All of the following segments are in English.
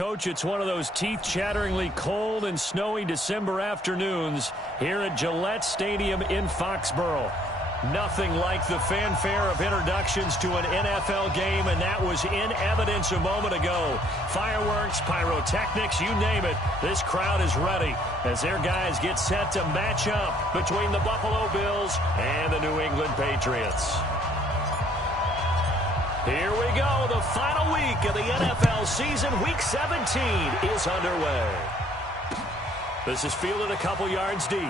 Coach, it's one of those teeth-chatteringly cold and snowy December afternoons here at Gillette Stadium in Foxborough. Nothing like the fanfare of introductions to an NFL game, and that was in evidence a moment ago. Fireworks, pyrotechnics, you name it. This crowd is ready as their guys get set to match up between the Buffalo Bills and the New England Patriots. Here we go. The final week of the NFL season. Week 17 is underway. This is fielded a couple yards deep.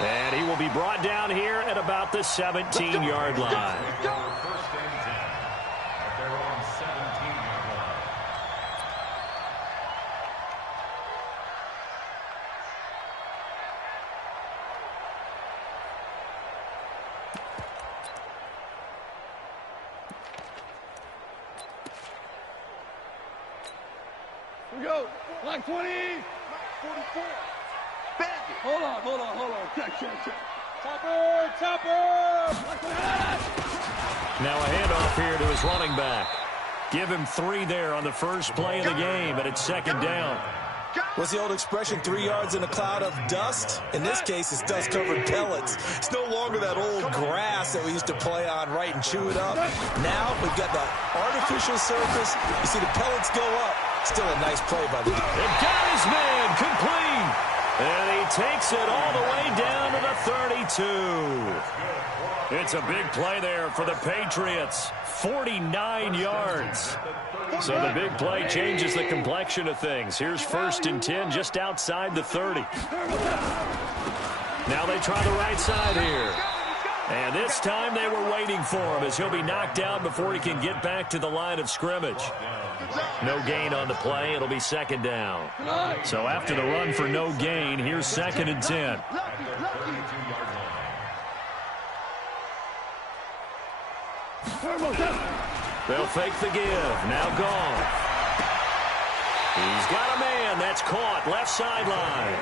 And he will be brought down here at about the 17-yard line. Here we go. Block 20. 44. Hold on. Check. Topper. Now a handoff here to his running back. Give him 3 there on the first play of the game, and it's second down. What's the old expression, 3 yards in a cloud of dust? In this case, it's dust-covered pellets. It's no longer that old grass that we used to play on, right, and chew it up. Now we've got the artificial surface. You see the pellets go up. Still a nice play by the... It got his man complete. And he takes it all the way down to the 32. It's a big play there for the Patriots. 49 yards. So the big play changes the complexion of things. Here's 1st and 10 just outside the 30. Now they try the right side here. And this time they were waiting for him as he'll be knocked down before he can get back to the line of scrimmage. No gain on the play. It'll be second down. So after the run for no gain, here's 2nd and 10. They'll fake the give. Now gone. He's got a man. That's caught. Left sideline.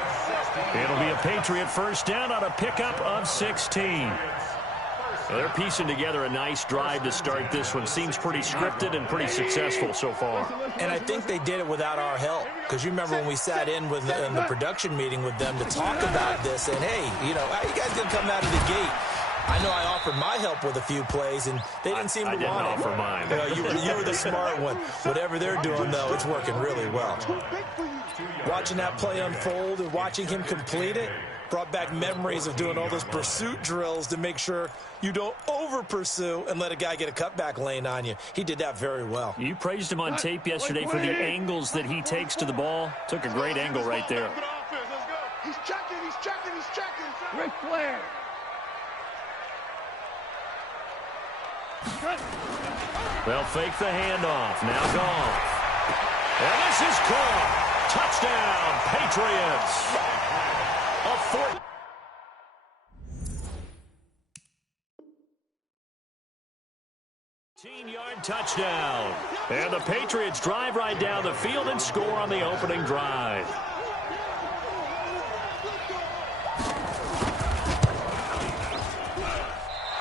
It'll be a Patriot first down on a pickup of 16. They're piecing together a nice drive to start this one. Seems pretty scripted and pretty successful so far. And I think they did it without our help. Because you remember when we sat in the production meeting with them to talk about this. And, hey, how you guys going to come out of the gate? I know I offered my help with a few plays, and they didn't seem to want it. I didn't offer mine. You were the smart one. Whatever they're doing, though, it's working really well. Watching that play unfold and watching him complete it brought back memories of doing all those pursuit drills to make sure you don't over-pursue and let a guy get a cutback lane on you. He did that very well. You praised him on tape yesterday for the angles that he takes to the ball. Took a great angle right there. He's checking. Ric Flair. They'll fake the handoff. Now gone. And this is caught. Touchdown, Patriots. A 14-yard touchdown. And the Patriots drive right down the field and score on the opening drive.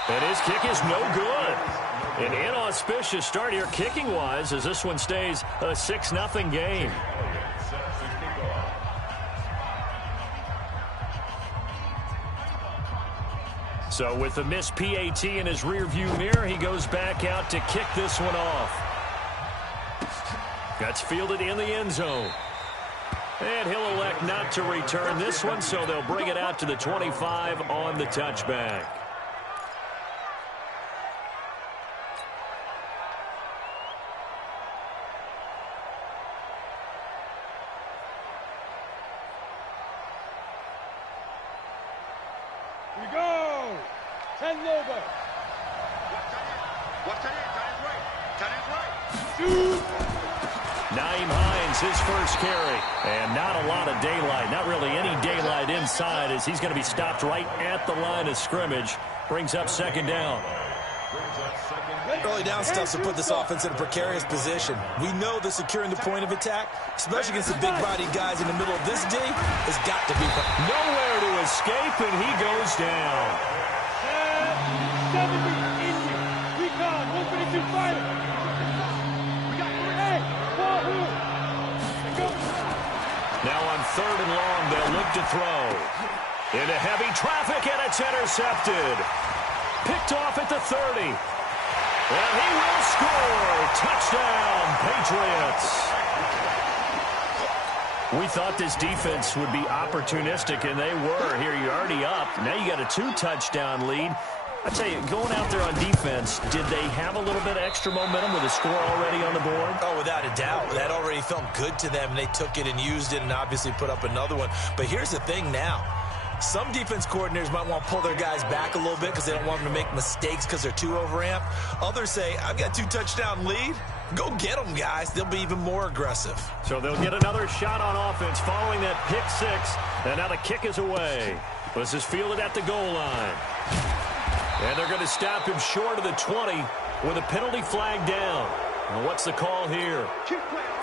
And his kick is no good. An inauspicious start here kicking-wise as this one stays a 6-0 game. So with the missed PAT in his rearview mirror, he goes back out to kick this one off. That's fielded in the end zone. And he'll elect not to return this one, so they'll bring it out to the 25 on the touchback. Here we go. 10 over. Naeem Hines, his first carry. And not a lot of daylight. Not really any daylight inside as he's going to be stopped right at the line of scrimmage. Brings up second down. Early down stuff to put this offense in a precarious position. We know that securing the point of attack, especially against the big-bodied guys in the middle of this D, has got to be... Nowhere to escape, and he goes down. 70 Indian. Recon, 152 fighter. Now on 3rd and long, they'll look to throw. Into heavy traffic, and it's intercepted. Picked off at the 30. And he will score. Touchdown, Patriots. We thought this defense would be opportunistic, and they were. Here, you're already up. Now you got a 2-touchdown lead. I tell you, going out there on defense, did they have a little bit of extra momentum with a score already on the board? Oh, without a doubt. That already felt good to them, and they took it and used it and obviously put up another one. But here's the thing now. Some defense coordinators might want to pull their guys back a little bit because they don't want them to make mistakes because they're too overamped. Others say, I've got a 2-touchdown lead. Go get them, guys. They'll be even more aggressive. So they'll get another shot on offense following that pick 6. And now the kick is away. This is fielded at the goal line. And they're going to stop him short of the 20 with a penalty flag down. And what's the call here?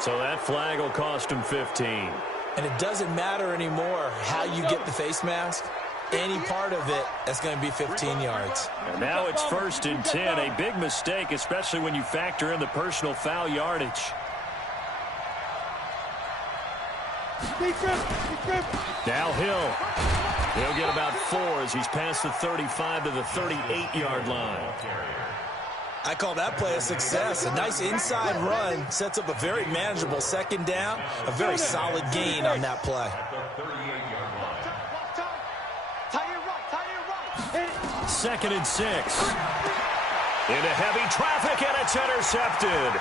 So that flag will cost him 15. And it doesn't matter anymore how you get the face mask. Any part of it, that's going to be 15 yards. And now it's 1st and 10. A big mistake, especially when you factor in the personal foul yardage. Now He'll get about 4 as he's past the 35 to the 38-yard line. I call that play a success. A nice inside run sets up a very manageable 2nd down. A very solid gain on that play. 2nd and 6. Into heavy traffic, and it's intercepted.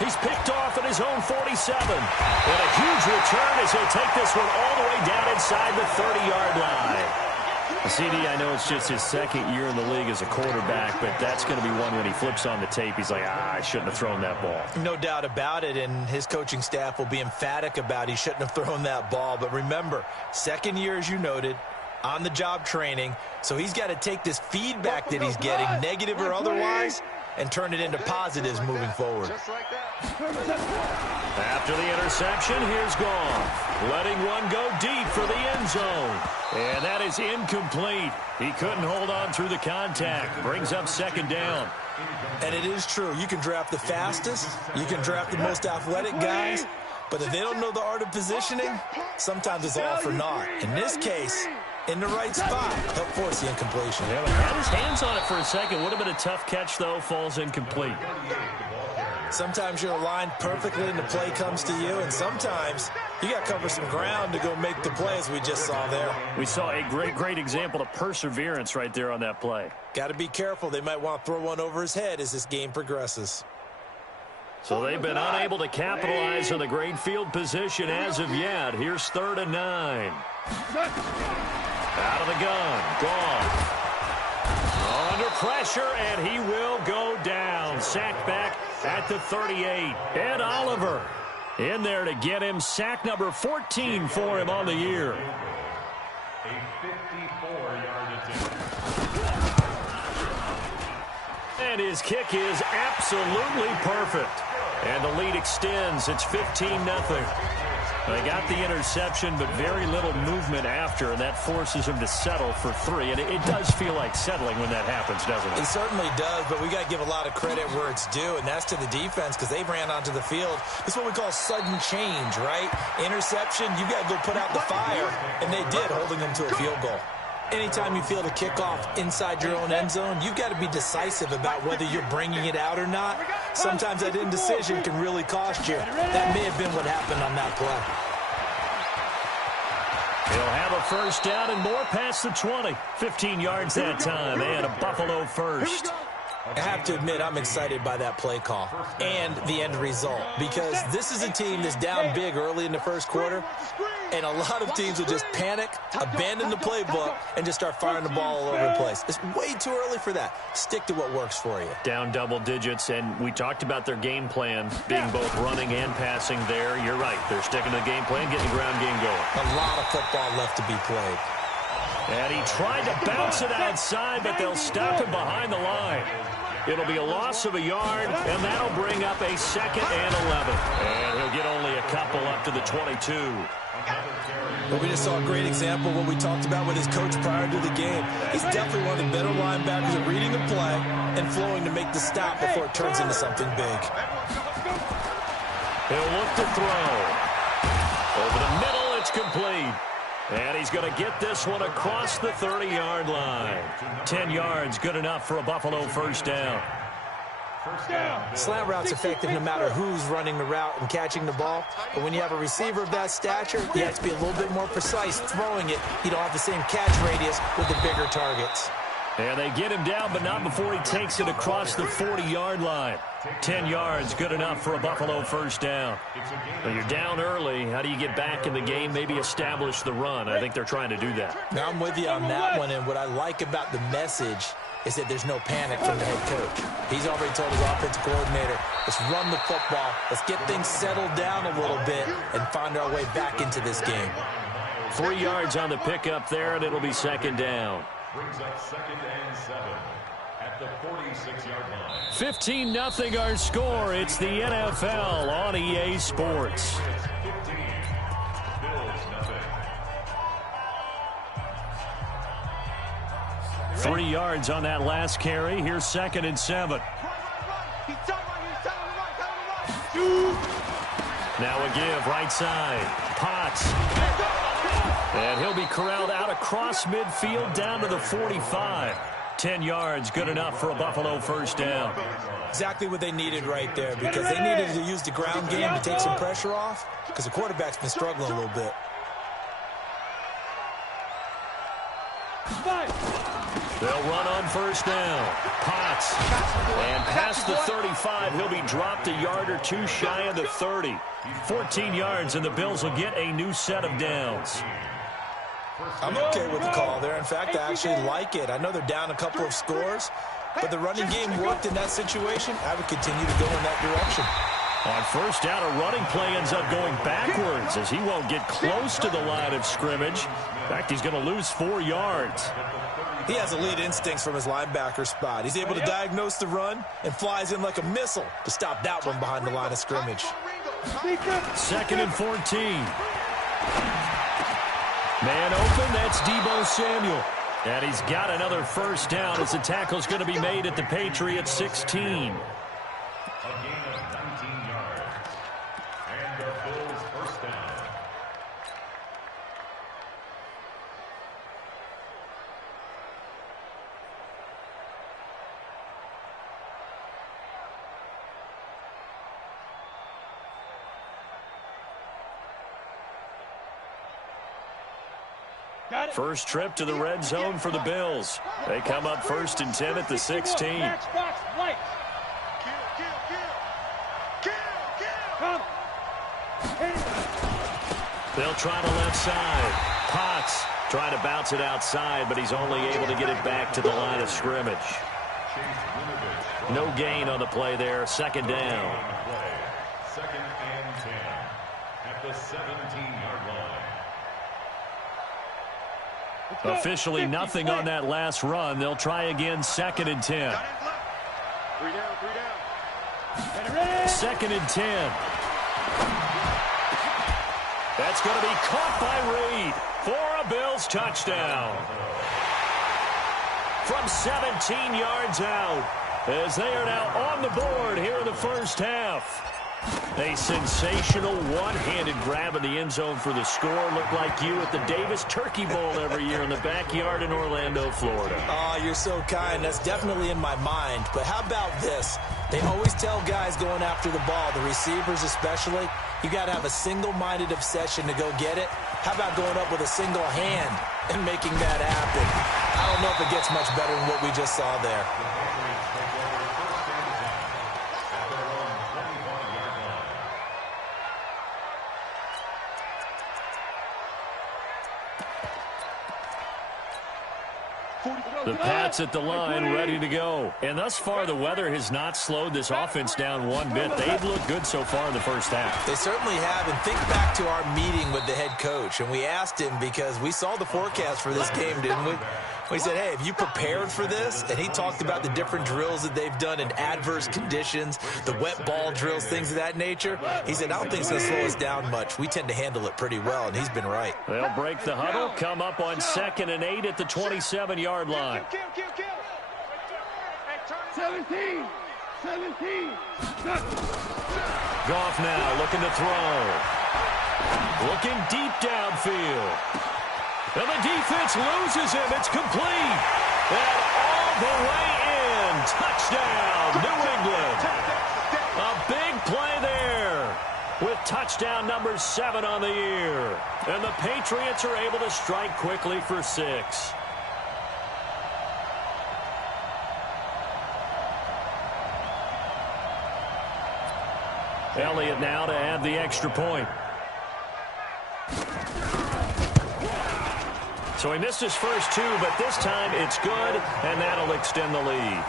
He's picked off at his own 47. And a huge return as he'll take this one all the way down inside the 30-yard line. CD, I know it's just his 2nd year in the league as a quarterback, but that's going to be one when he flips on the tape. He's like, I shouldn't have thrown that ball. No doubt about it, and his coaching staff will be emphatic about he shouldn't have thrown that ball. But remember, 2nd year, as you noted, on-the-job training, so he's got to take this feedback that he's getting, negative or otherwise, and turn it into positives moving forward. After the interception, here's Goff, letting one go deep for the end zone. And that is incomplete. He couldn't hold on through the contact. Brings up 2nd down. And it is true. You can draft the fastest. You can draft the most athletic guys. But if they don't know the art of positioning, sometimes it's all for naught. In this case, in the right spot, he'll force the incompletion. Yeah, had his hands on it for a second. Would have been a tough catch, though. Falls incomplete. Sometimes you're aligned perfectly and the play comes to you, and sometimes you got to cover some ground to go make the play, as we just saw there. We saw a great example of perseverance right there on that play. Got to be careful. They might want to throw one over his head as this game progresses. So they've been unable to capitalize on the great field position as of yet. Here's 3rd and 9. Out of the gun. Goff. Under pressure, and he will go down. Sacked back at the 38. Ed Oliver in there to get him. Sack number 14 for him on the year. A 54-yard attempt. And his kick is absolutely perfect. And the lead extends. It's 15-0. They got the interception, but very little movement after, and that forces him to settle for 3. And it does feel like settling when that happens, doesn't it? It certainly does, but we got to give a lot of credit where it's due, and that's to the defense because they ran onto the field. This is what we call sudden change, right? Interception, you got to go put out the fire, and they did, holding them to a field goal. Anytime you field a kickoff inside your own end zone, you've got to be decisive about whether you're bringing it out or not. Sometimes that indecision can really cost you. That may have been what happened on that play. He'll have a 1st down and more past the 20. 15 yards that time, and a Buffalo 1st. I have to admit, I'm excited by that play call and the end result because this is a team that's down big early in the 1st quarter, and a lot of teams will just panic, abandon the playbook, and just start firing the ball all over the place. It's way too early for that. Stick to what works for you. Down double digits, and we talked about their game plan being both running and passing there. You're right. They're sticking to the game plan, getting the ground game going. A lot of football left to be played. And he tried to bounce it outside, but they'll stop him behind the line. It'll be a loss of a yard, and that'll bring up a 2nd and 11. And he'll get only a couple up to the 22. Well, we just saw a great example of what we talked about with his coach prior to the game. He's definitely one of the better linebackers at reading the play and flowing to make the stop before it turns into something big. He'll look to throw. Over the middle. complete. And he's going to get this one across the 30-yard line. 10 yards, good enough for a Buffalo first down. Slant route's effective no matter who's running the route and catching the ball. But when you have a receiver of that stature, you have to be a little bit more precise throwing it. You don't have the same catch radius with the bigger targets. And they get him down, but not before he takes it across the 40-yard line. 10 yards, good enough for a Buffalo first down. Well, you're down early. How do you get back in the game, maybe establish the run? I think they're trying to do that. Now I'm with you on that one, and what I like about the message is that there's no panic from the head coach. He's already told his offensive coordinator, let's run the football, let's get things settled down a little bit and find our way back into this game. 3 yards on the pickup there, and it'll be second down. Brings up 2nd and 7 at the 46-yard line. 15-0 our score. It's the NFL on EA Sports. 15. Bills nothing. 3 yards on that last carry. Here's 2nd and 7. Now a give, right side. Potts. And he'll be corralled out across midfield down to the 45. 10 yards, good enough for a Buffalo first down. Exactly what they needed right there, because they needed to use the ground game to take some pressure off, because the quarterback's been struggling a little bit. They'll run on first down. Potts. And past the 35, he'll be dropped a yard or two shy of the 30. 14 yards, and the Bills will get a new set of downs. I'm okay with the call there. In fact, I actually like it. I know they're down a couple of scores, but the running game worked in that situation. I would continue to go in that direction. On first down, a running play ends up going backwards as he won't get close to the line of scrimmage. In fact, he's going to lose 4 yards. He has elite instincts from his linebacker spot. He's able to diagnose the run and flies in like a missile to stop that one behind the line of scrimmage. 2nd and 14. Man open, that's Deebo Samuel. And he's got another first down as the tackle's going to be made at the Patriots 16. A gain of 19 yards. And the Bills first down. First trip to the red zone for the Bills. They come up 1st and 10 at the 16. They'll try the left side. Potts trying to bounce it outside, but he's only able to get it back to the line of scrimmage. No gain on the play there. 2nd down. 2nd and 10 at the 17-yard line. Officially nothing on that last run. They'll try again 2nd and 10. 3 down. 2nd and 10. That's going to be caught by Reed for a Bills touchdown. From 17 yards out, as they are now on the board here in the first half. A sensational one-handed grab in the end zone for the score. Looked like you at the Davis Turkey Bowl every year in the backyard in Orlando, Florida. Oh, you're so kind. That's definitely in my mind. But how about this? They always tell guys going after the ball, the receivers especially, you got to have a single-minded obsession to go get it. How about going up with a single hand and making that happen? I don't know if it gets much better than what we just saw there. The Pats at the line, ready to go. And thus far, the weather has not slowed this offense down one bit. They've looked good so far in the first half. They certainly have. And think back to our meeting with the head coach. And we asked him, because we saw the forecast for this game, didn't we? We said, hey, have you prepared for this? And he talked about the different drills that they've done in adverse conditions, the wet ball drills, things of that nature. He said, I don't think it's going to slow us down much. We tend to handle it pretty well, and he's been right. They'll break the huddle, come up on 2nd and 8 at the 27-yard line. 17. Goff now looking to throw. Looking deep downfield. And the defense loses him. It's complete. And all the way in. Touchdown, New England. A big play there with touchdown number 7 on the year. And the Patriots are able to strike quickly for 6. Elliott now to add the extra point. So he missed his first 2, but this time it's good, and that'll extend the lead.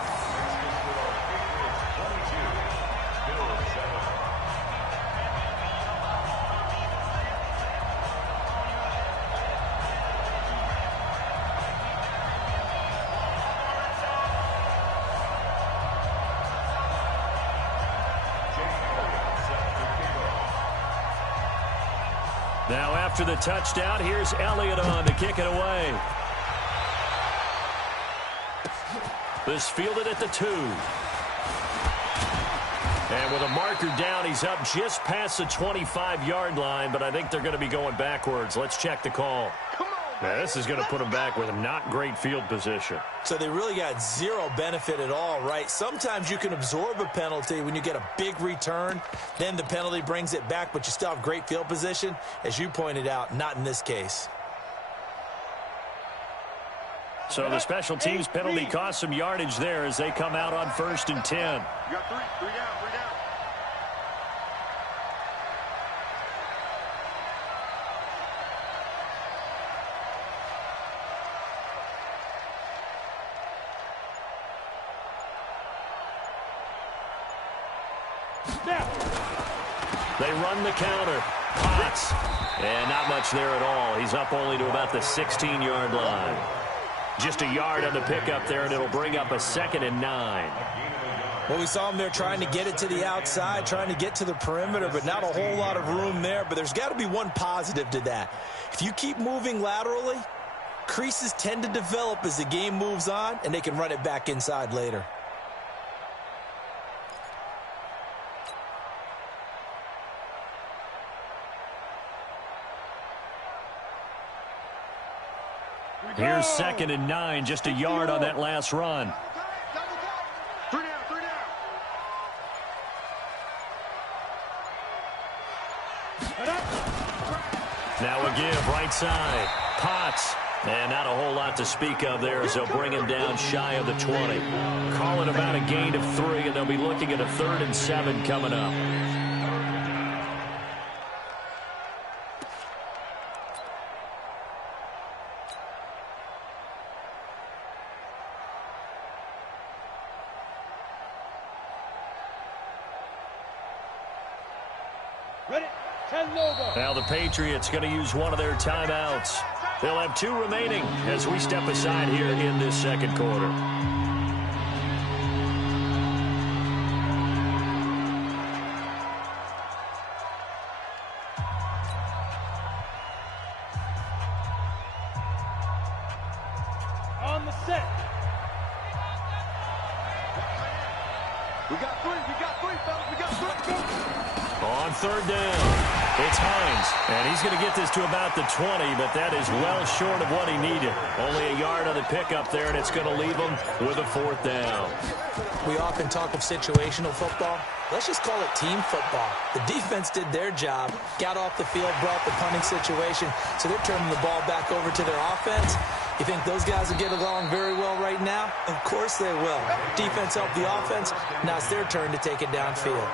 Now after the touchdown, here's Elliott on to kick it away. This fielded at the 2. And with a marker down, he's up just past the 25-yard line, but I think they're going to be going backwards. Let's check the call. Now, this is going to put them back with not great field position. So they really got zero benefit at all, right? Sometimes you can absorb a penalty when you get a big return. Then the penalty brings it back, but you still have great field position. As you pointed out, not in this case. So the special teams penalty cost some yardage there as they come out on 1st and 10. You got 3 down, 3 down. They run the counter. Potts. And not much there at all. He's up only to about the 16-yard line. Just a yard on the pickup there, and it'll bring up a 2nd and 9. Well, we saw him there trying to get it to the outside, trying to get to the perimeter, but not a whole lot of room there. But there's got to be one positive to that. If you keep moving laterally, creases tend to develop as the game moves on, and they can run it back inside later. Here's 2nd and 9, just a yard on that last run. 3 down, 3 down. Now a give, right side. Potts. And not a whole lot to speak of there as they'll bring him down shy of the 20. Call it about a gain of 3, and they'll be looking at a 3rd and 7 coming up. Now the Patriots going to use one of their timeouts. They'll have 2 remaining as we step aside here in this 2nd quarter. On the set. We got 3, fellas. We got 3. On 3rd down. It's Hines, and he's going to get this to about the 20, but that is well short of what he needed. Only a yard on the pickup there, and it's going to leave him with a 4th down. We often talk of situational football. Let's just call it team football. The defense did their job, got off the field, brought the punting situation, so they're turning the ball back over to their offense. You think those guys will get along very well right now? Of course they will. Defense helped the offense. Now it's their turn to take it downfield.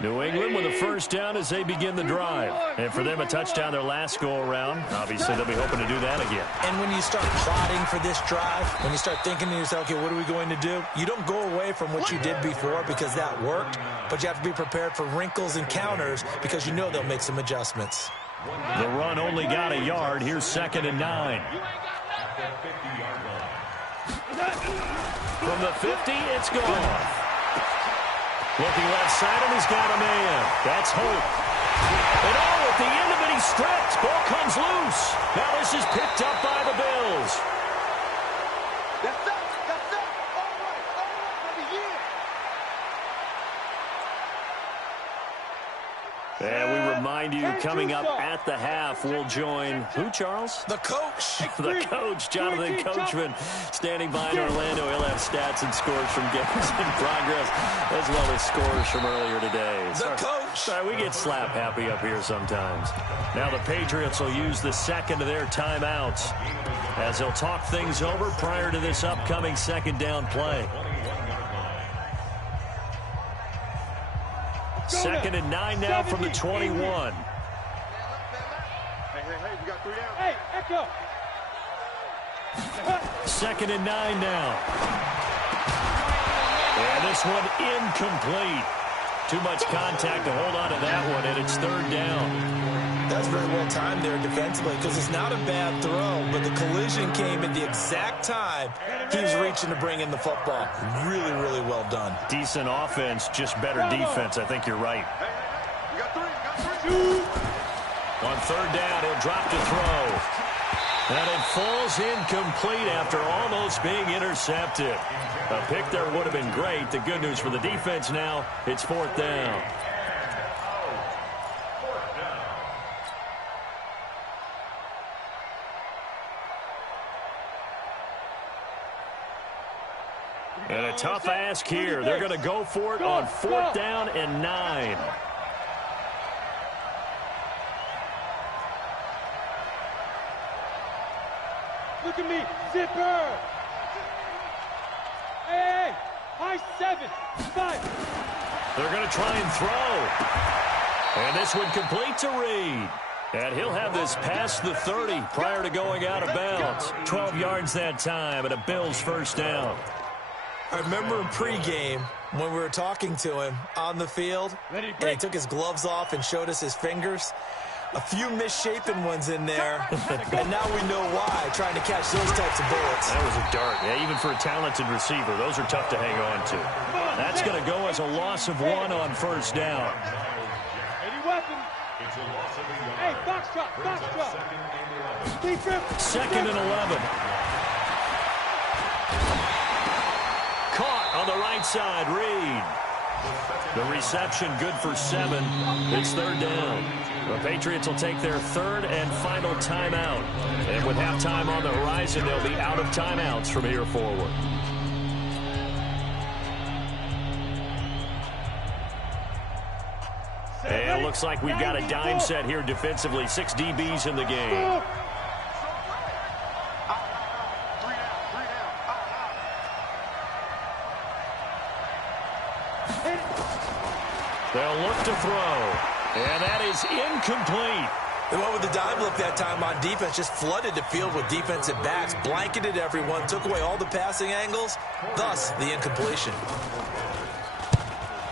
New England with a 1st down as they begin the drive. And for them, a touchdown their last go-around. Obviously, they'll be hoping to do that again. And when you start plotting for this drive, when you start thinking to yourself, okay, what are we going to do? You don't go away from what you did before because that worked, but you have to be prepared for wrinkles and counters because you know they'll make some adjustments. The run only got a yard. Here's 2nd and 9. From the 50, it's gone. Looking left side, and he's got a man. That's Hope. And at the end of it, he's stripped. Ball comes loose. Now this is picked up by the Bills. remind you, coming up at the half, we'll join who, Charles? The coach. The coach, Jonathan Coachman, standing by in Orlando. He'll have stats and scores from games in progress, as well as scores from earlier today. The coach. Sorry, we get slap happy up here sometimes. Now the Patriots will use the second of their timeouts as they'll talk things over prior to this upcoming second down play. Second and 9 now from the 21. Hey, we got 3 down. Hey, Echo. Second and 9 now. And this one incomplete. Too much contact to hold on to that one, and it's third down. That's very well timed there defensively because it's not a bad throw, but the collision came at the exact time he was reaching to bring in the football. Really, really well done. Decent offense, just better defense. I think you're right. We got 3. On third down, he'll drop to throw. And it falls incomplete after almost being intercepted. A pick there would have been great. The good news for the defense now, it's fourth down. And a tough ask here. They're going to go for it on fourth down and 9. Look at me, zipper. Hey, high 7, 5. They're going to try and throw. And this one complete to Reed. And he'll have this past the 30 prior to going out of bounds. 12 yards that time and a Bills first down. I remember in pregame when we were talking to him on the field, and he took his gloves off and showed us his fingers. A few misshapen ones in there, and now we know why, trying to catch those types of bullets. That was a dart. Yeah, even for a talented receiver, those are tough to hang on to. That's going to go as a loss of 1 on first down. Any weapons? Hey, box drop. Second and 11. Caught on the right side, Reed. The reception good for 7. It's third down. The Patriots will take their third and final timeout. And with halftime on the horizon, they'll be out of timeouts from here forward. And it looks like we've got a dime set here defensively. 6 DBs in the game. They'll look to throw. And that is incomplete. They went with the dime look that time on defense, just flooded the field with defensive backs, blanketed everyone, took away all the passing angles, thus the incompletion.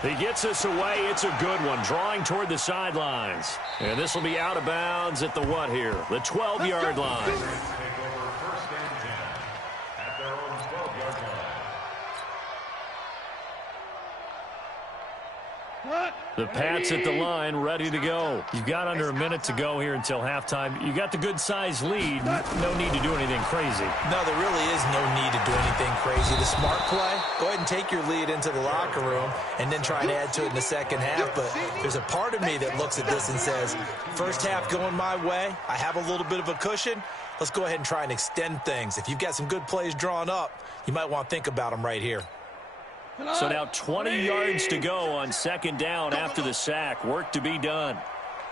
He gets us away. It's a good one, drawing toward the sidelines. And this will be out of bounds at the what here? The 12-yard line. The Pats at the line, ready to go. You've got under a minute to go here until halftime. You got the good-sized lead. No need to do anything crazy. No, there really is no need to do anything crazy. The smart play, go ahead and take your lead into the locker room and then try and add to it in the second half. But there's a part of me that looks at this and says, first half going my way, I have a little bit of a cushion. Let's go ahead and try and extend things. If you've got some good plays drawn up, you might want to think about them right here. So now 20 yards to go on second down after the sack. Work to be done.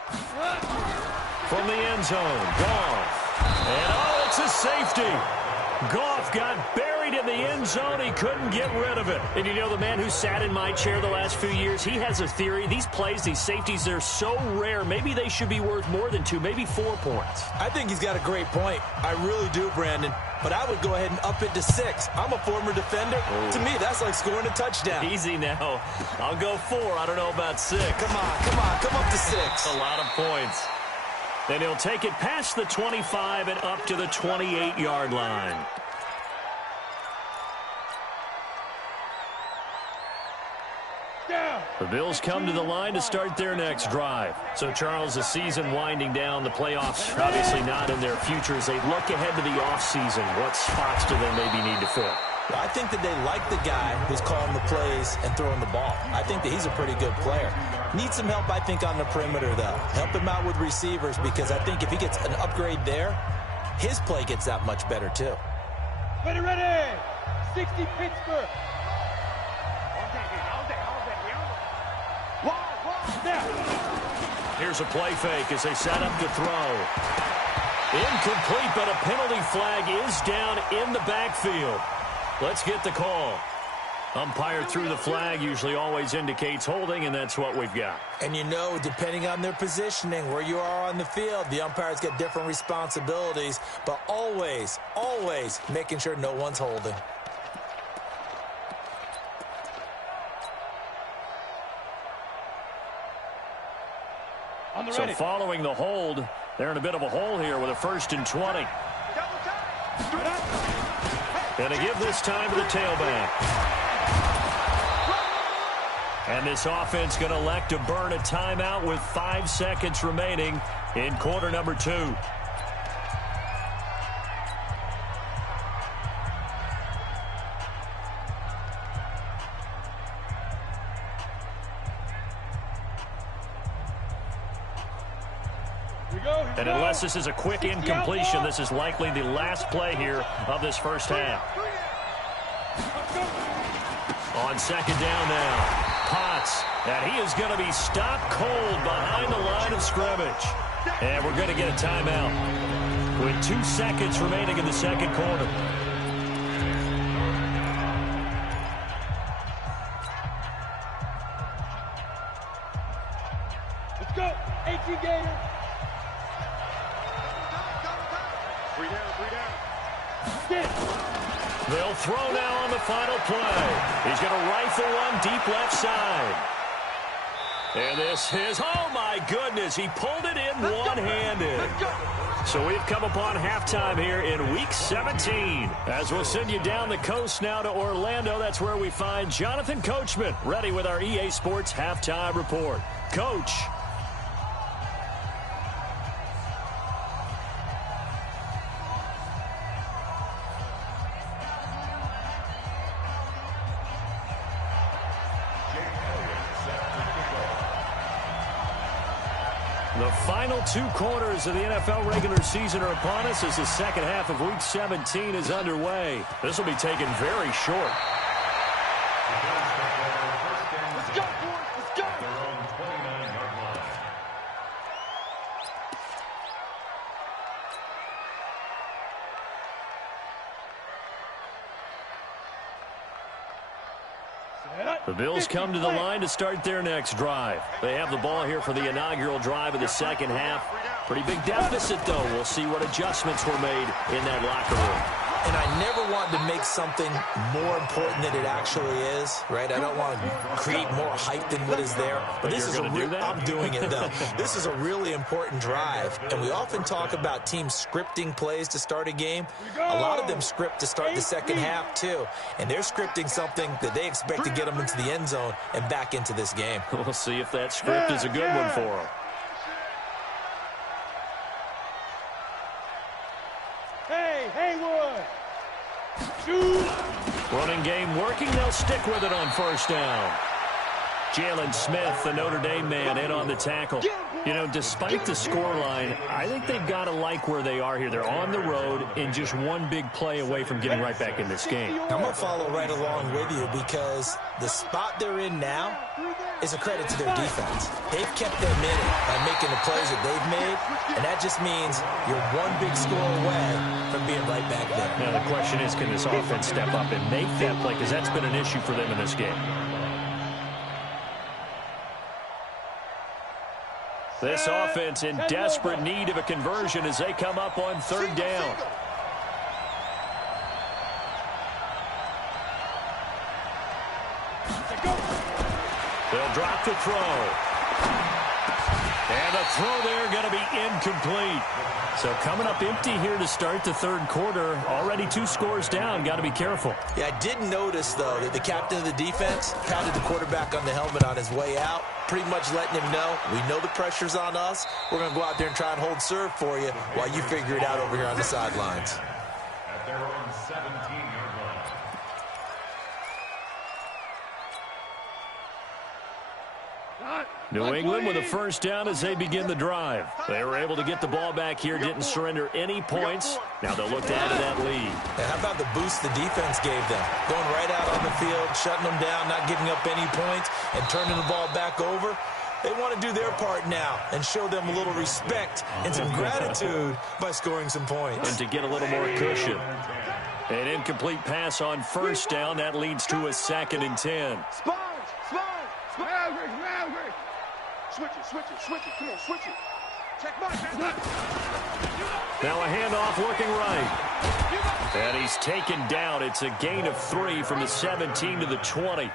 From the end zone, Goff. And it's a safety. Goff got buried in the end zone. He couldn't get rid of it. And you know, the man who sat in my chair the last few years, he has a theory. These plays, these safeties, they're so rare. Maybe they should be worth more than 2, maybe 4 points. I think he's got a great point. I really do, Brandon. But I would go ahead and up it to 6. I'm a former defender. Oh. To me, that's like scoring a touchdown. Easy now. I'll go 4. I don't know about 6. Come up to 6. A lot of points. Then he'll take it past the 25 and up to the 28-yard line. The Bills come to the line to start their next drive. So, Charles, the season winding down, the playoffs obviously not in their future. As they look ahead to the offseason, what spots do they maybe need to fill? I I think that they like the guy who's calling the plays and throwing the ball. I think that he's a pretty good player. Needs some help, I think, on the perimeter, though. Help him out with receivers, because I think if he gets an upgrade there, his play gets that much better, too. Ready! 60 Pittsburgh. Here's a play fake as they set up to throw. Incomplete, but a penalty flag is down in the backfield. Let's get the call. Umpire threw the flag, usually always indicates holding, and that's what we've got. And you know, depending on their positioning, where you are on the field, the umpires get different responsibilities, but always, always making sure no one's holding. So following the hold, they're in a bit of a hole here with a 1st and 20. Gonna give this time to the tailback. And this offense gonna elect to burn a timeout with 5 seconds remaining in quarter number 2. And unless this is a quick incompletion, this is likely the last play here of this first half. On 2nd down now, Potts, and he is going to be stopped cold behind the line of scrimmage. And we're going to get a timeout with 2 seconds remaining in the 2nd quarter. Let's go, 18 Gators. 3 down. They'll throw now on the final play. He's going to rifle one deep left side. And this is, oh my goodness, he pulled it in one-handed. So we've come upon halftime here in Week 17. As we'll send you down the coast now to Orlando, that's where we find Jonathan Coachman ready with our EA Sports Halftime Report. Coach. The final 2 quarters of the NFL regular season are upon us as the second half of Week 17 is underway. This will be taken very short. Let's go, boys. Let's go. Their own 29-yard line. The Bills come to the line to start their next drive. They have the ball here for the inaugural drive of the second half. Pretty big deficit, though. We'll see what adjustments were made in that locker room. And I never want to make something more important than it actually is, right? I don't want to create more hype than what is there. But this is I'm doing it, though. This is a really important drive. And we often talk about teams scripting plays to start a game. A lot of them script to start the second half, too. And they're scripting something that they expect to get them into the end zone and back into this game. We'll see if that script is a good one for them. Haywood. Shoot. Running game working. They'll stick with it on 1st down. Jalen Smith, the Notre Dame man, in on the tackle. You know, despite the scoreline, I think they've got to like where they are here. They're on the road and just one big play away from getting right back in this game. I'm going to follow right along with you because the spot they're in now is a credit to their defense. They've kept them in it by making the plays that they've made, and that just means you're one big score away from being right back there. Now, the question is, can this offense step up and make that play? Because that's been an issue for them in this game. This offense in desperate need of a conversion as they come up on 3rd down. They'll drop the throw. And the throw there going to be incomplete. So coming up empty here to start the 3rd quarter. Already 2 scores down. Got to be careful. Yeah, I did notice, though, that the captain of the defense patted the quarterback on the helmet on his way out, pretty much letting him know, we know the pressure's on us. We're going to go out there and try and hold serve for you while you figure it out over here on the sidelines. At their own 17-yard line. New England with a first down as they begin the drive. They were able to get the ball back here, didn't surrender any points. Now they'll look to add to that lead. And how about the boost the defense gave them? Going right out on the field, shutting them down, not giving up any points, and turning the ball back over. They want to do their part now and show them a little respect and some gratitude by scoring some points. And to get a little more cushion. An incomplete pass on first down. That leads to a 2nd and 10. Switch it. Come on, switch it. Check mark. Now a handoff looking right. And he's taken down. It's a gain of 3 from the 17 to the 20.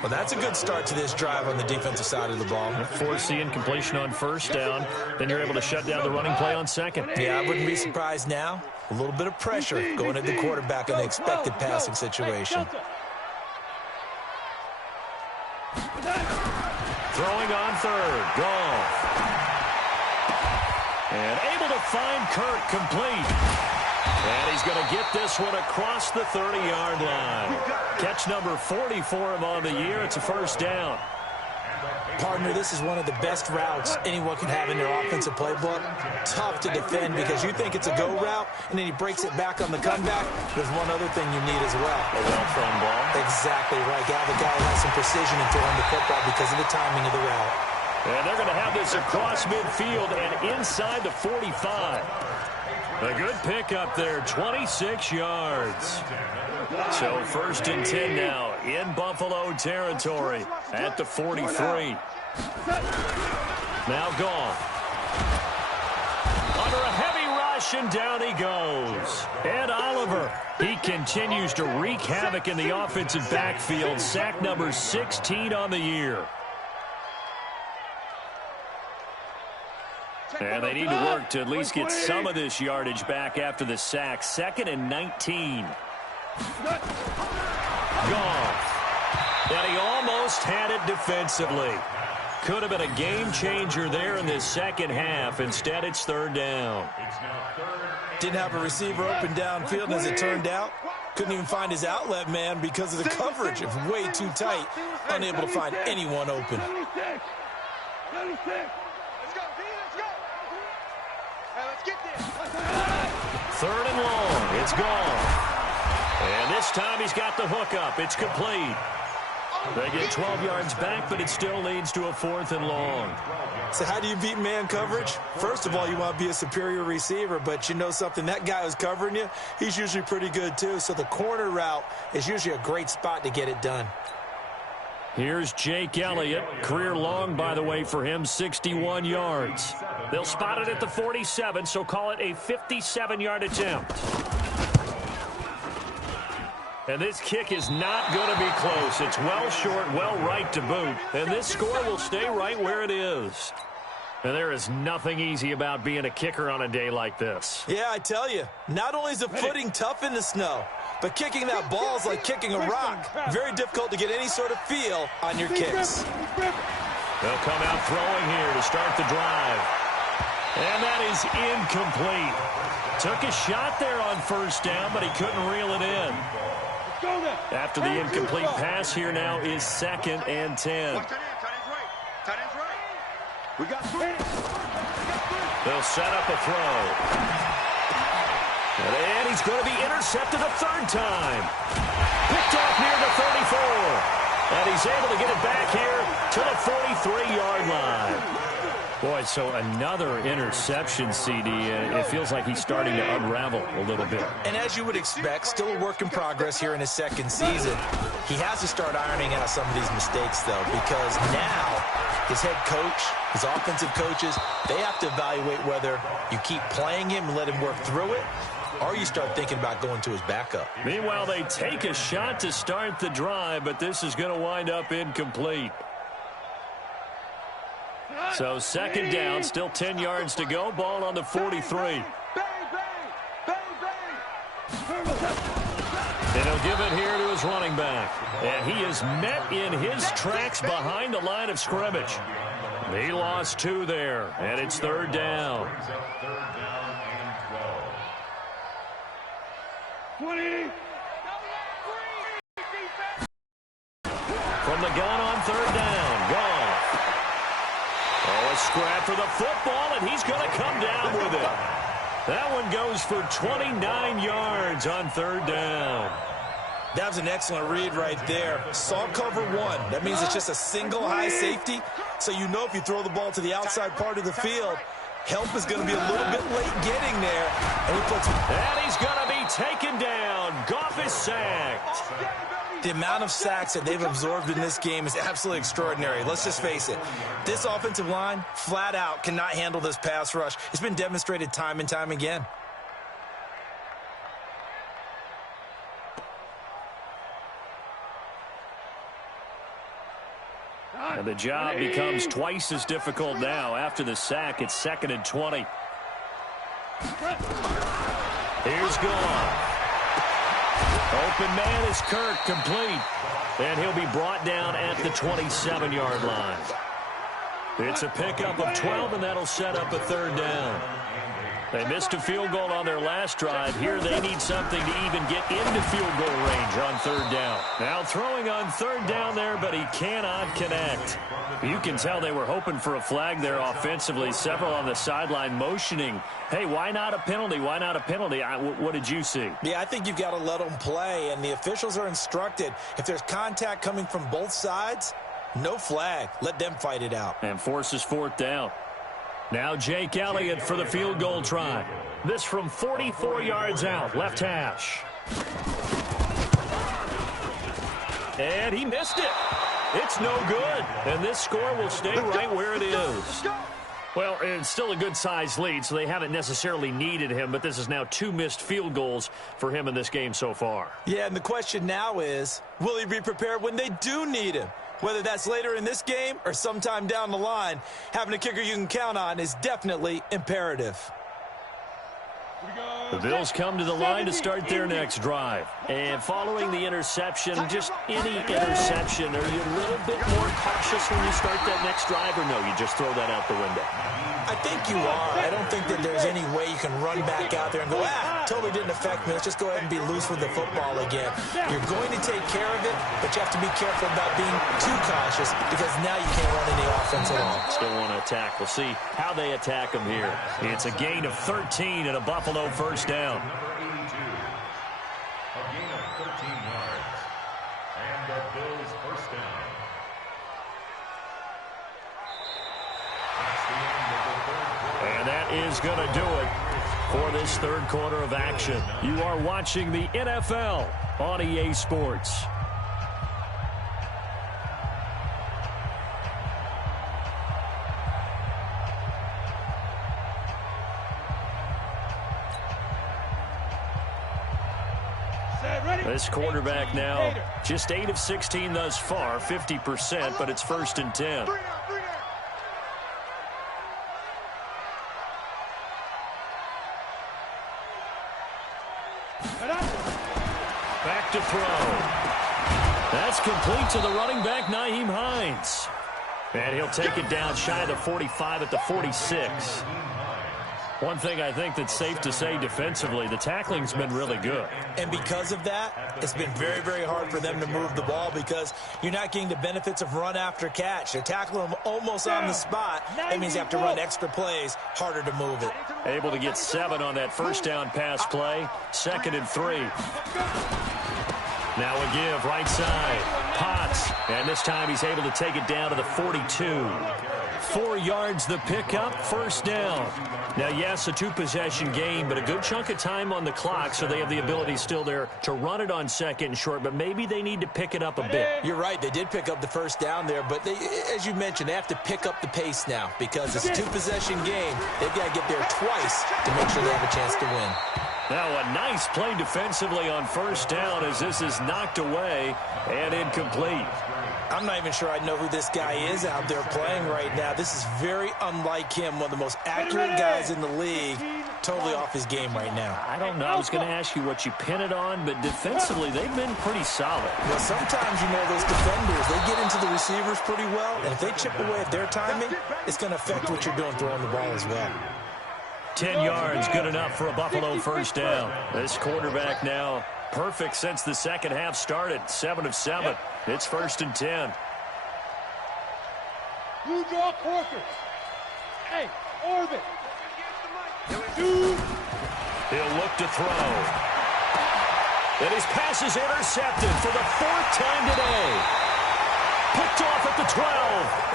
Well, that's a good start to this drive on the defensive side of the ball. Force the incompletion on first down. Then you're able to shut down the running play on second. Yeah, I wouldn't be surprised now. A little bit of pressure going at the quarterback in the expected passing situation. Throwing on third. Goff. And able to find Kirk complete. And he's going to get this one across the 30-yard line. Catch number 40 for him on the year. It's a first down. Partner, this is one of the best routes anyone can have in their offensive playbook. Tough to defend because you think it's a go route, and then he breaks it back on the comeback. There's one other thing you need as well. A well-thrown ball. Exactly right. The guy has some precision in throwing the football because of the timing of the route. And they're going to have this across midfield and inside the 45. A good pickup there, 26 yards. So 1st and 10 now in Buffalo territory at the 43. Now Goff. Under a heavy rush, and down he goes. Ed Oliver, he continues to wreak havoc in the offensive backfield. Sack number 16 on the year. And they need to work to at least get some of this yardage back after the sack. 2nd and 19. Goff. And he almost had it defensively. Could have been a game changer there in this second half. Instead, it's 3rd down. Didn't have a receiver open downfield, and as it turned out, couldn't even find his outlet man because of the coverage. It was way too tight. Unable to find anyone open. Third and long. It's gone. And this time he's got the hook up. It's complete. They get 12 yards back, but it still leads to a 4th and long. So how do you beat man coverage? First of all, you want to be a superior receiver, but you know something, that guy who's covering you, he's usually pretty good too. So the corner route is usually a great spot to get it done. Here's Jake Elliott. Career long, by the way, for him, 61 yards. They'll spot it at the 47, so call it a 57-yard attempt. And this kick is not going to be close. It's well short, well right to boot. And this score will stay right where it is. And there is nothing easy about being a kicker on a day like this. Yeah, I tell you, not only is the footing tough in the snow, but kicking that ball is like kicking a rock. Very difficult to get any sort of feel on your kicks. They'll come out throwing here to start the drive. And that is incomplete. Took a shot there on first down, but he couldn't reel it in. After the incomplete pass, here now is 2nd and 10. They'll set up a throw. And he's going to be intercepted a 3rd time. Picked off near the 34. And he's able to get it back here to the 43-yard line. Boy, so another interception, CD. It feels like he's starting to unravel a little bit. And as you would expect, still a work in progress here in his 2nd season. He has to start ironing out some of these mistakes, though, because now his head coach, his offensive coaches, they have to evaluate whether you keep playing him and let him work through it, or you start thinking about going to his backup. Meanwhile, they take a shot to start the drive, but this is going to wind up incomplete. So 2nd down, still 10 yards to go. Ball on the 43. And he'll give it here to his running back. And he is met in his tracks behind the line of scrimmage. He lost 2 there, and it's 3rd down. 20. From the gun on 3rd down, Goff. Scrap for the football, and he's going to come down with it. That one goes for 29 yards on third down. That was an excellent read right there. Saw cover one. That means it's just a single high safety. So you know if you throw the ball to the outside part of the field, help is going to be a little bit late getting there. And he's going to be taken down. Goff is sacked. The amount of sacks that they've absorbed in this game is absolutely extraordinary. Let's just face it. This offensive line, flat out, cannot handle this pass rush. It's been demonstrated time and time again. And the job becomes twice as difficult now. After the sack, it's 2nd and 20. Here's Goff. Open man is Kirk, complete. And he'll be brought down at the 27-yard line. It's a pickup of 12, and that'll set up a third down. They missed a field goal on their last drive. Here they need something to even get into field goal range on third down. Now throwing on third down there, but he cannot connect. You can tell they were hoping for a flag there offensively. Several on the sideline motioning, hey, why not a penalty? Why not a penalty? What did you see? Yeah, I think you've got to let them play, and the officials are instructed. If there's contact coming from both sides, no flag. Let them fight it out. And forces fourth down. Now Jake Elliott for the field goal try. This from 44 yards out, left hash. And he missed it. It's no good. And this score will stay right where it is. Well, it's still a good-sized lead, so they haven't necessarily needed him, but this is now 2 missed field goals for him in this game so far. Yeah, and the question now is, will he be prepared when they do need him? Whether that's later in this game or sometime down the line, having a kicker you can count on is definitely imperative. The Bills come to the line to start their next drive. And following the interception, just any interception, are you a little bit more cautious when you start that next drive, or no, you just throw that out the window? I think you are. I don't think that there's any way you can run back out there and go, totally didn't affect me. Let's just go ahead and be loose with the football again. You're going to take care of it, but you have to be careful about being too cautious because now you can't run any offense at all. Still want to attack. We'll see how they attack them here. It's a gain of 13 and a Buffalo first down. Number 82, a gain of 13 yards, and the Bills first down. That's the end of the third quarter. And that is going to do it for this third quarter of action. You are watching the NFL on EA Sports. This quarterback now just 8 of 16 thus far, 50%, but it's 1st and 10. Back to throw. That's complete to the running back, Nyheim Hines. And he'll take it down shy of the 45 at the 46. One thing I think that's safe to say defensively, the tackling's been really good. And because of that, it's been very, very hard for them to move the ball because you're not getting the benefits of run after catch. They're tackling them almost on the spot. That means you have to run extra plays, harder to move it. Able to get 7 on that first down pass play. 2nd and 3. Now a give, right side. Potts, and this time he's able to take it down to the 42. 4 yards the pickup, first down. Now, yes, a 2-possession game, but a good chunk of time on the clock, so they have the ability still there to run it on 2nd and short, but maybe they need to pick it up a bit. You're right. They did pick up the first down there, but they, as you mentioned, they have to pick up the pace now because it's a 2-possession game. They've got to get there twice to make sure they have a chance to win. Now a nice play defensively on first down as this is knocked away and incomplete. I'm not even sure I know who this guy is out there playing right now. This is very unlike him, one of the most accurate guys in the league, totally off his game right now. I don't know. I was going to ask you what you pin it on, but defensively they've been pretty solid. Well, sometimes, you know, those defenders, they get into the receivers pretty well, and if they chip away at their timing, it's going to affect what you're doing throwing the ball as well. 10 yards, good enough for a Buffalo first down. This quarterback now perfect since the second half started. 7 of 7. It's 1st and 10. You draw quarters. Hey, orbit. He'll look to throw. And his pass is intercepted for the 4th time today. Picked off at the 12.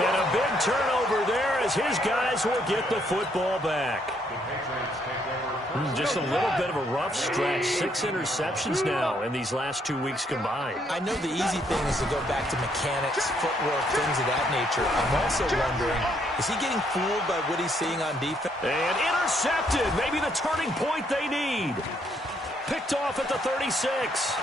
And a big turnover there as his guys will get the football back. Just a little bit of a rough stretch. 6 interceptions now in these last 2 weeks combined. I know the easy thing is to go back to mechanics, footwork, things of that nature. I'm also wondering, is he getting fooled by what he's seeing on defense? And intercepted. Maybe the turning point they need. Picked off at the 36.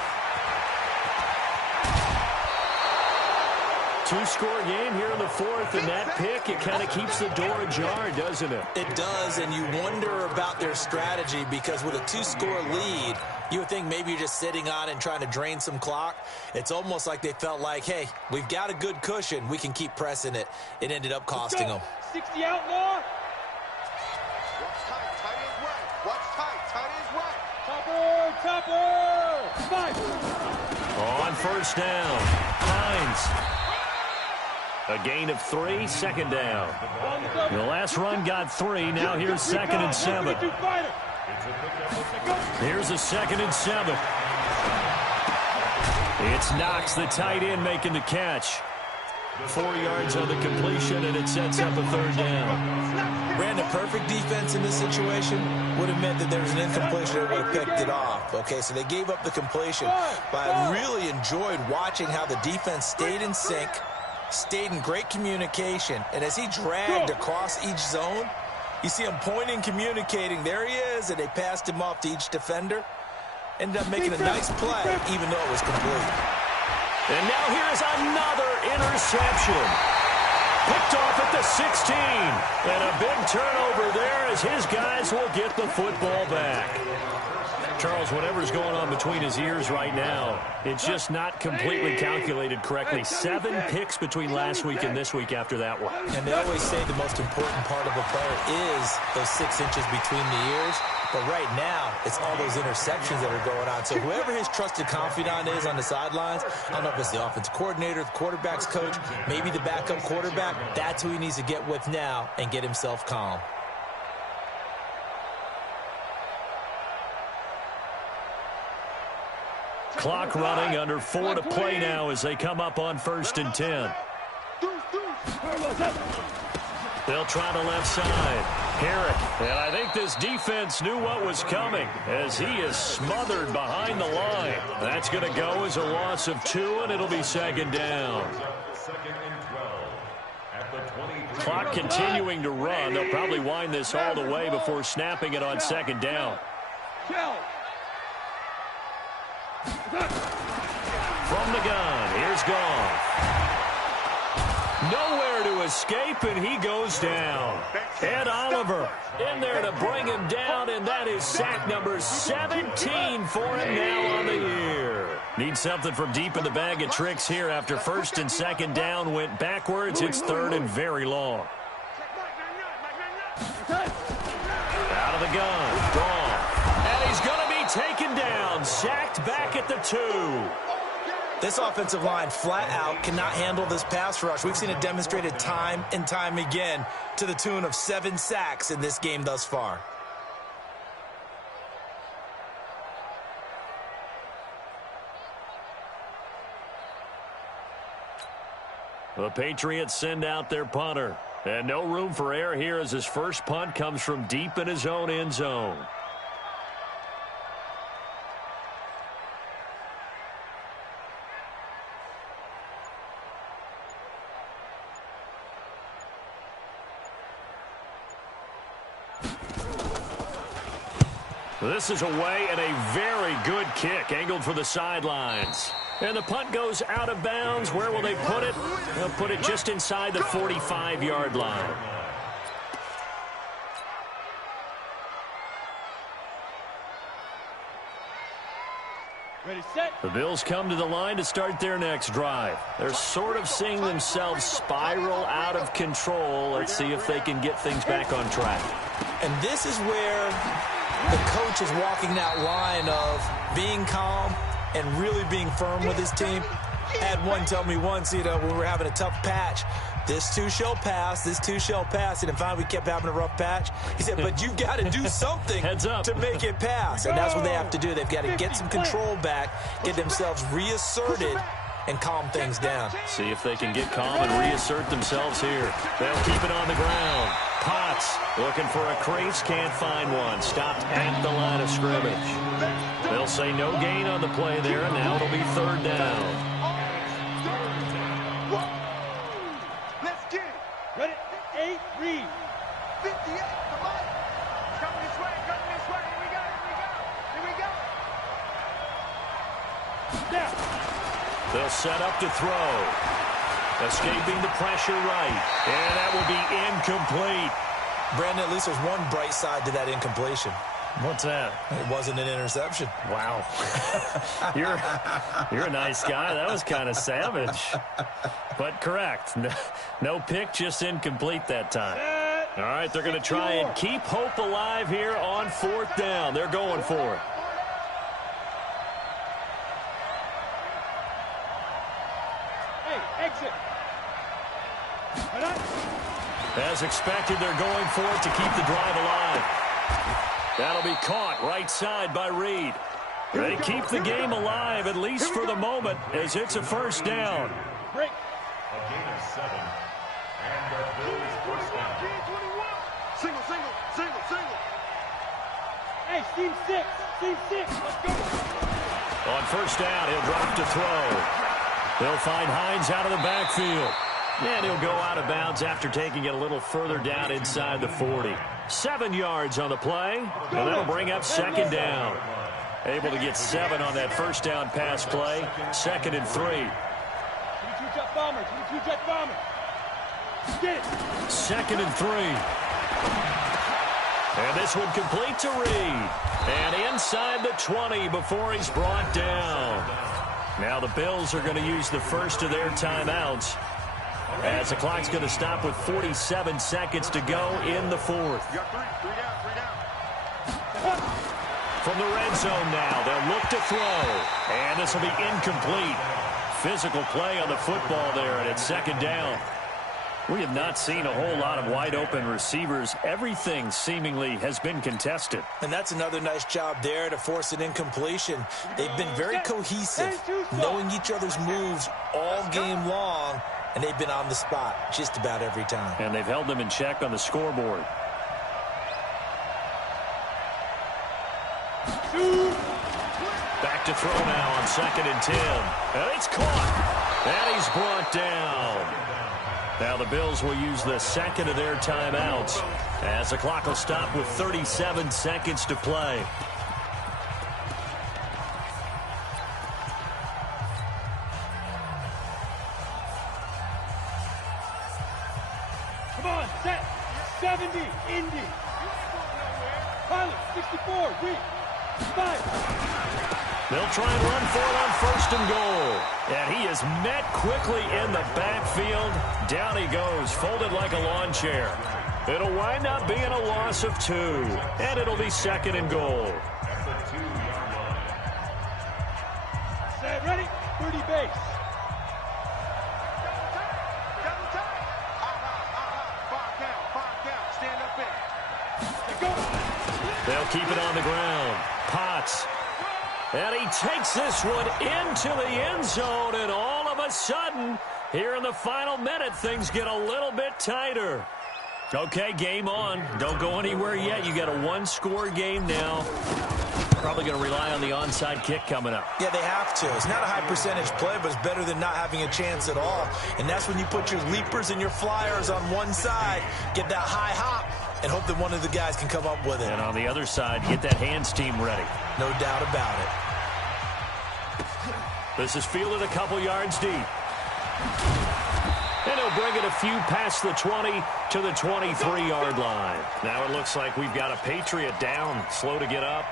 Two-score game here in the 4th, and that pick, it kind of keeps the door ajar, doesn't it? It does, and you wonder about their strategy because with a 2-score lead, you would think maybe you're just sitting on it and trying to drain some clock. It's almost like they felt like, hey, we've got a good cushion. We can keep pressing it. It ended up costing them. 60 outlaw. Watch tight, tight is right. Watch tight, tight is right. Topper, topper. 5. On first down, Hines. A gain of 3, second down. The last run got 3. Now here's 2nd and 7. Here's a 2nd and 7. It's Knox, the tight end, making the catch. 4 yards on the completion, and it sets up a 3rd down. Brandon, perfect defense in this situation would have meant that there was an incompletion that would have picked it off. Okay, so they gave up the completion. But I really enjoyed watching how the defense stayed in sync, stayed in great communication, and as he dragged across each zone, you see him pointing, communicating. There he is, and they passed him off to each defender. Ended up making a nice play, even though it was complete. And now here's another interception. Picked off at the 16. And a big turnover there as his guys will get the football back. Charles, whatever's going on between his ears right now, it's just not completely calculated correctly. 7 picks between last week and this week after that one. And they always say the most important part of a player is those 6 inches between the ears. But right now, it's all those interceptions that are going on. So whoever his trusted confidant is on the sidelines, I don't know if it's the offensive coordinator, the quarterback's coach, maybe the backup quarterback, that's who he needs to get with now and get himself calm. Clock running, under 4 to play now as they come up on 1st and 10. They'll try the left side. Herrick, and I think this defense knew what was coming as he is smothered behind the line. That's going to go as a loss of 2, and it'll be 2nd down. Clock continuing to run. They'll probably wind this all the way before snapping it on 2nd down. From the gun, here's Goff. Nowhere to escape, and he goes down. Ed Oliver in there to bring him down, and that is sack number 17 for him now on the year. Needs something from deep in the bag of tricks here after 1st and 2nd down went backwards. It's 3rd and very long. Out of the gun, Goff. And he's going to be taken down, sacked back at the 2. This offensive line flat out cannot handle this pass rush. We've seen it demonstrated time and time again to the tune of 7 sacks in this game thus far. The Patriots send out their punter. And no room for error here as his first punt comes from deep in his own end zone. This is away and a very good kick angled for the sidelines. And the punt goes out of bounds. Where will they put it? They'll put it just inside the 45-yard line. Ready, set. The Bills come to the line to start their next drive. They're sort of seeing themselves spiral out of control. Let's see if they can get things back on track. And this is where the coach is walking that line of being calm, and really being firm with his team. I had one tell me once, when we were having a tough patch, this too shall pass, this too shall pass. And finally, we kept having a rough patch. He said, but you've got to do something to make it pass. And that's what they have to do. They've got to get some control back, get themselves reasserted, and calm things down. See if they can get calm and reassert themselves here. They'll keep it on the ground. Potts looking for a crease, can't find one. Stopped at the line of scrimmage. They'll say no gain on the play there, and now it'll be third down. Let's get it. Ready? 8, read. 58, come on. Coming this way, coming this way. Here we go, here we go. Here we go. Now. They'll set up to throw. Escaping the pressure right. And that will be incomplete. Brandon, at least there's one bright side to that incompletion. What's that? It wasn't an interception. Wow. You're a nice guy. That was kind of savage. But correct. No pick, just incomplete that time. All right, they're going to try and keep hope alive here on 4th down. They're going for it. Hey, exit. As expected, they're going for it to keep the drive alive. That'll be caught right side by Reed. They keep the game alive, at least for the moment, as it's a first down. A gain of 7. And the Bills first down. Single, single, single, single. Hey, team 6. Team 6. Let's go. On first down, he'll drop to throw. They'll find Hines out of the backfield. And he'll go out of bounds after taking it a little further down inside the 40. 7 yards on the play, and that'll bring up second down. Able to get 7 on that first down pass play. 2nd and 3. 22 jet bombers. 22 jet bombers. Get it. 2nd and 3. And this one complete to Reed. And inside the 20 before he's brought down. Now the Bills are going to use the first of their timeouts, as the clock's going to stop with 47 seconds to go in the 4th. You got 3 down. From the red zone now, they'll look to throw. And this will be incomplete. Physical play on the football there, and it's 2nd down. We have not seen a whole lot of wide-open receivers. Everything seemingly has been contested. And that's another nice job there to force an incompletion. They've been very cohesive, knowing each other's moves all game long, and they've been on the spot just about every time. And they've held them in check on the scoreboard. Back to throw now on 2nd and 10. And it's caught. And he's brought down. Now the Bills will use the 2nd of their timeouts, as the clock will stop with 37 seconds to play. Come on, set. 70, Indy. Pilot, 64, Reed. 5. They'll try and run for it on 1st and goal. And he is met quickly in the backfield. Down he goes, folded like a lawn chair. It'll wind up being a loss of 2. And it'll be 2nd and goal. At the 2-yard line. Set, ready? 30 base. Double time. Five count. Stand up in. Let's go. They'll keep it on the ground. Potts. And he takes this one into the end zone, and all of a sudden, here in the final minute, things get a little bit tighter. Okay, game on. Don't go anywhere yet. You got a 1-score game now. Probably going to rely on the onside kick coming up. Yeah, they have to. It's not a high percentage play, but it's better than not having a chance at all. And that's when you put your leapers and your flyers on one side, get that high hop, and hope that one of the guys can come up with it. And on the other side, get that hands team ready. No doubt about it. This is fielded a couple yards deep. And he'll bring it a few past the 20 to the 23-yard line. Now it looks like we've got a Patriot down, slow to get up.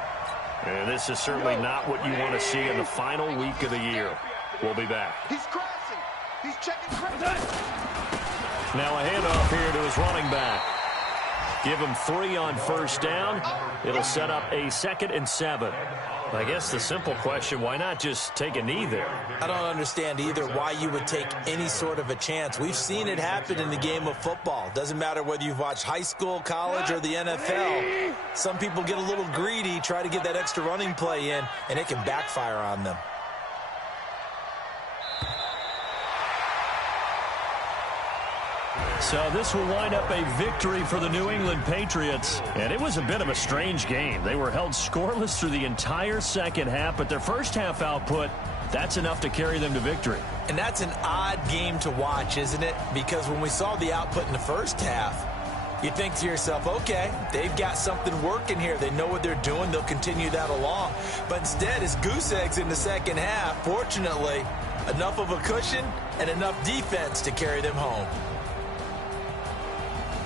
And this is certainly not what you want to see in the final week of the year. We'll be back. He's crashing. He's checking crash. Now a handoff here to his running back. Give him 3 on 1st down. It'll set up a 2nd and 7. I guess the simple question, why not just take a knee there? I don't understand either why you would take any sort of a chance. We've seen it happen in the game of football. Doesn't matter whether you've watched high school, college, or the NFL. Some people get a little greedy, try to get that extra running play in, and it can backfire on them. So this will wind up a victory for the New England Patriots. And it was a bit of a strange game. They were held scoreless through the entire second half, but their first half output, that's enough to carry them to victory. And that's an odd game to watch, isn't it? Because when we saw the output in the first half, you think to yourself, okay, they've got something working here. They know what they're doing. They'll continue that along. But instead, it's goose eggs in the second half. Fortunately, enough of a cushion and enough defense to carry them home.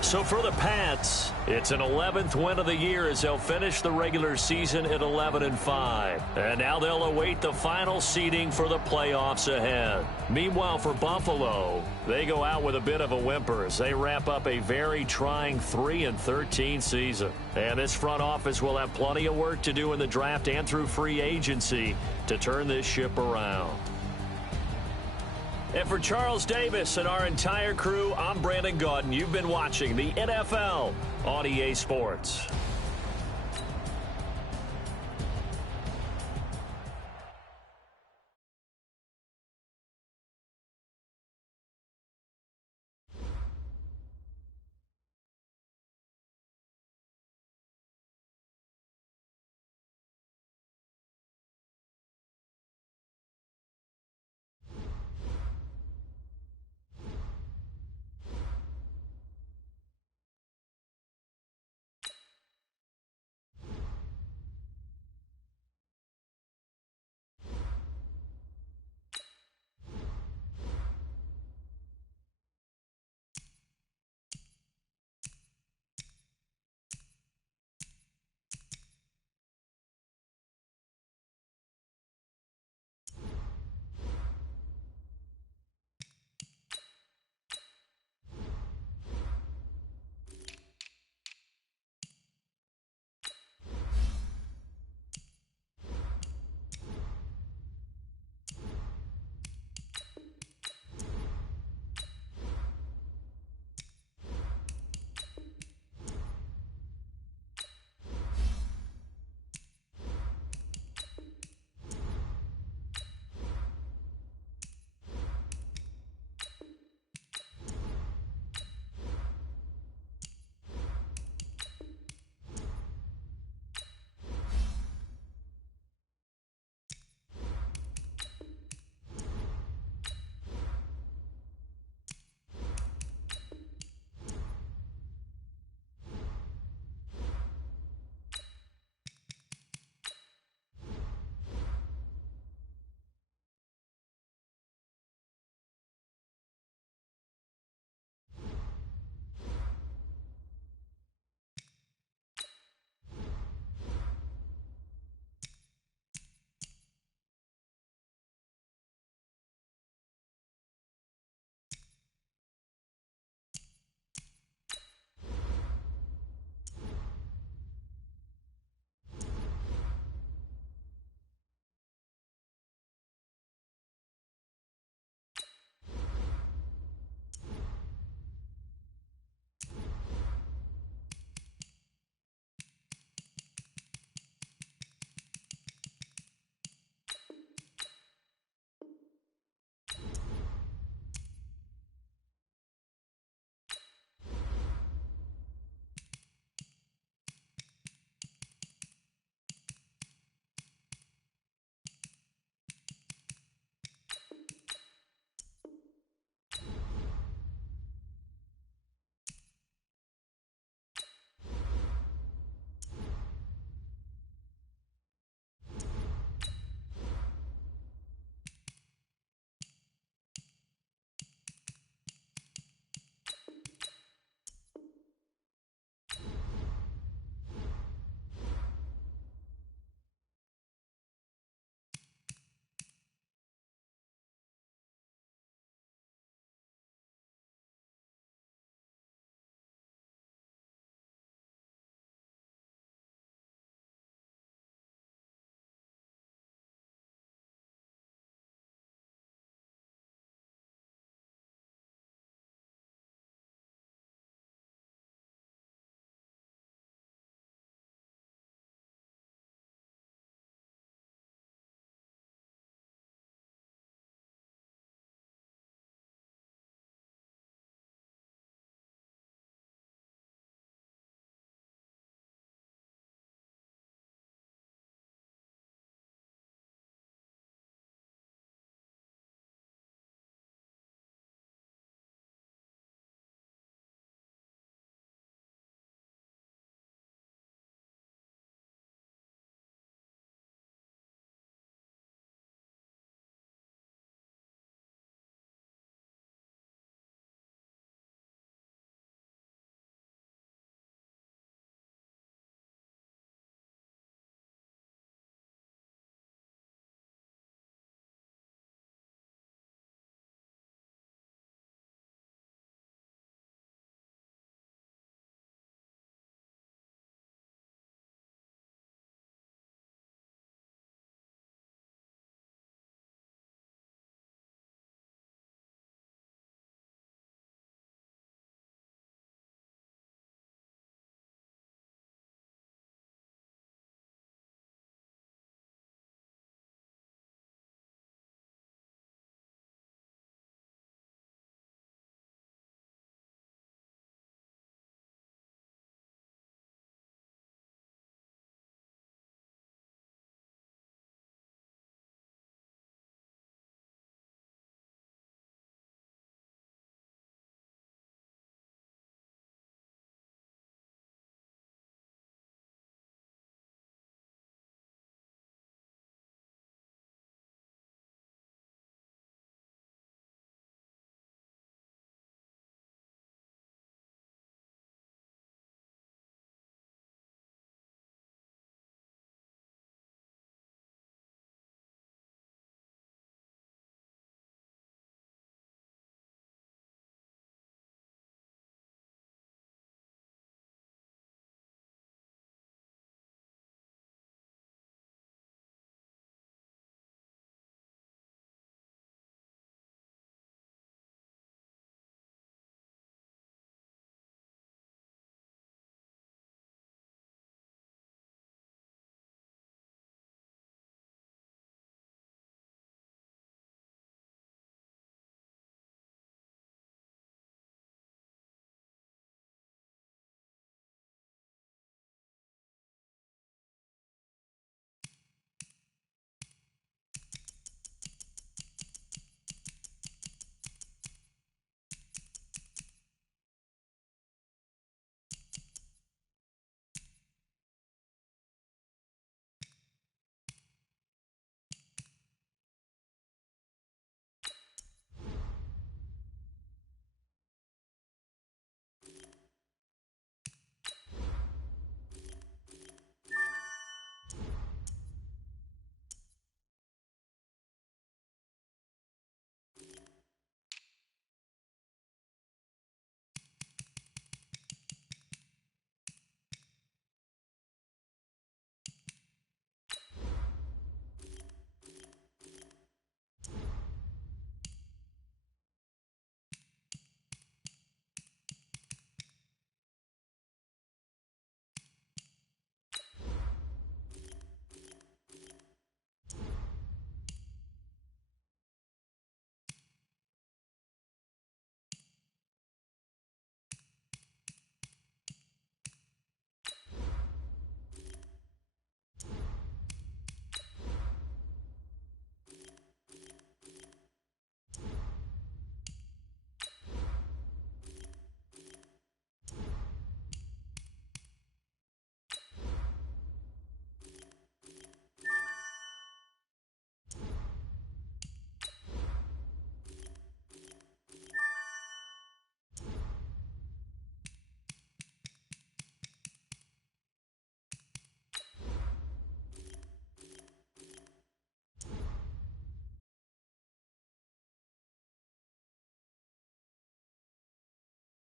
So for the Pats, it's an 11th win of the year as they'll finish the regular season at 11-5. And now they'll await the final seeding for the playoffs ahead. Meanwhile, for Buffalo, they go out with a bit of a whimper as they wrap up a very trying 3-13 season. And this front office will have plenty of work to do in the draft and through free agency to turn this ship around. And for Charles Davis and our entire crew, I'm Brandon Gaudin. You've been watching the NFL on EA Sports.